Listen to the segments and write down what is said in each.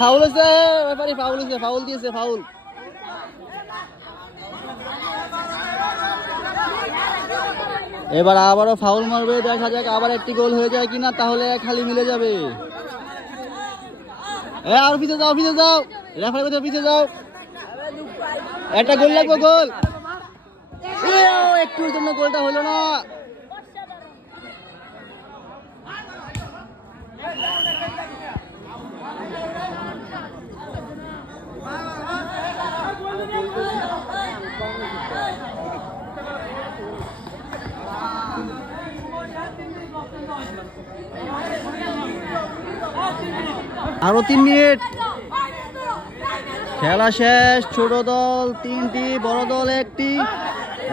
Foul হয়েছে, referee foul হয়েছে, foul দিয়েছে, ফাউল। এবার আবারও ফাউল মারবে, দেখা যাক আবার একটি গোল হয়ে যায় কিনা, তাহলে খালি মিলে যাবে। আর পিছে যাও, পিছে যাও, রেফারি কোথাও পিছে যাও, একটা গোল লাগবে, গোল। একটুর জন্য গোলটা হলো না। আরো 3 মিনিট, খেলা শেষ। ছোট দল 3টি, বড় দল 1টি।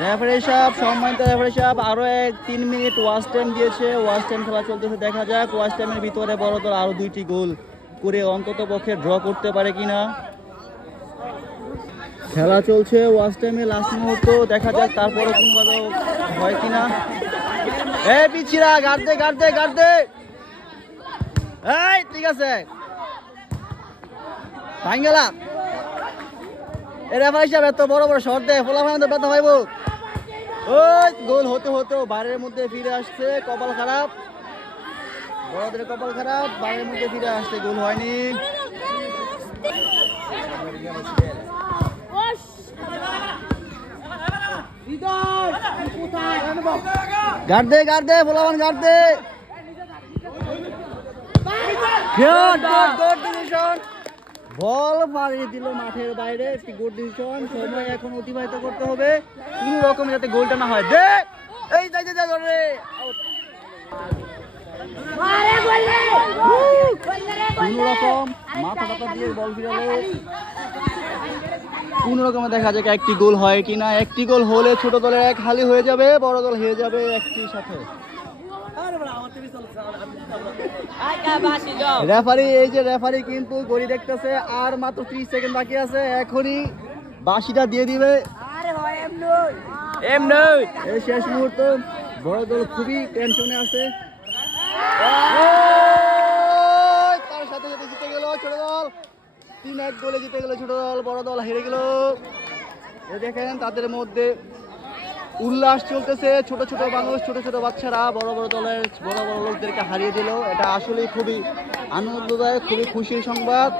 রেফারি সাহেব, সম্মানিত রেফারি সাহেব, আরো 3 মিনিট ওয়াচ টাইম দিয়েছে। ওয়াচ টাইম খেলা চলতেছে, দেখা যাক ওয়াচ টাইমের ভিতরে বড় দল আরো 2টি গোল করে অন্তত পক্ষে ড্র করতে পারে কিনা। খেলা চলছে, ওয়াচ টাইমে লাস্ট মুহূর্ত, দেখা যাক তারপরে কোনোভাবে হয় কিনা। পিছিরা গার্ড দে, গার্ড দে, গার্ড দে। এই ঠিক আছে, ভাঙ্গেলা। রেফারি সাহেব এত বড় বড় শট দেয়, ফলাফল তো ব্যথা পাইব। ওই গোল হতে হতে বাইরের মধ্যে ফিরে আসছে, কপাল খারাপ, বড়দের কপাল খারাপ, বাইরের মধ্যে ফিরে আসছে, গোল হয়নি। গার্ড দে, গার্ড দে, ফলাফল গার্ড দে। বল পাড়িয়ে দিল মাঠের বাইরে, একটি গুড ডিসিশন। সময় এখন অতিবাহিত করতে হবে কোন রকম যাতে গোলটা না হয়। দে, এই যাই যাই রে, কোন রকম মাথা টাথা দিয়ে বল ফিরালো। কোন রকমে দেখা যাক একটি গোল হয় কিনা। একটি গোল হলে ছোট দলের 1 হালি হয়ে যাবে, বড় দল হয়ে যাবে একটির সাথে। রেফারি, এই যে রেফারি কিন্তু ঘড়ি দেখতেছে, আর মাত্র 30 সেকেন্ড বাকি আছে, এখনই বাঁশিটা দিয়ে দিবে। এই শেষ মুহূর্ত, বড় দল খুবই টেনশনে আছে। তার সাথে সাথে জিতে গেল ছোট দল, 3-1 গোলে জিতে গেল ছোট দল, বড় দল হেরে গেল। দেখেন তাদের মধ্যে উল্লাস চলতেছে, ছোট ছোট মানুষ, ছোট ছোট বাচ্চারা বড় বড় দলের বড় বড় লোকদেরকে হারিয়ে দিল। এটা আসলেই খুবই আনন্দদায়ক, খুবই খুশির সংবাদ।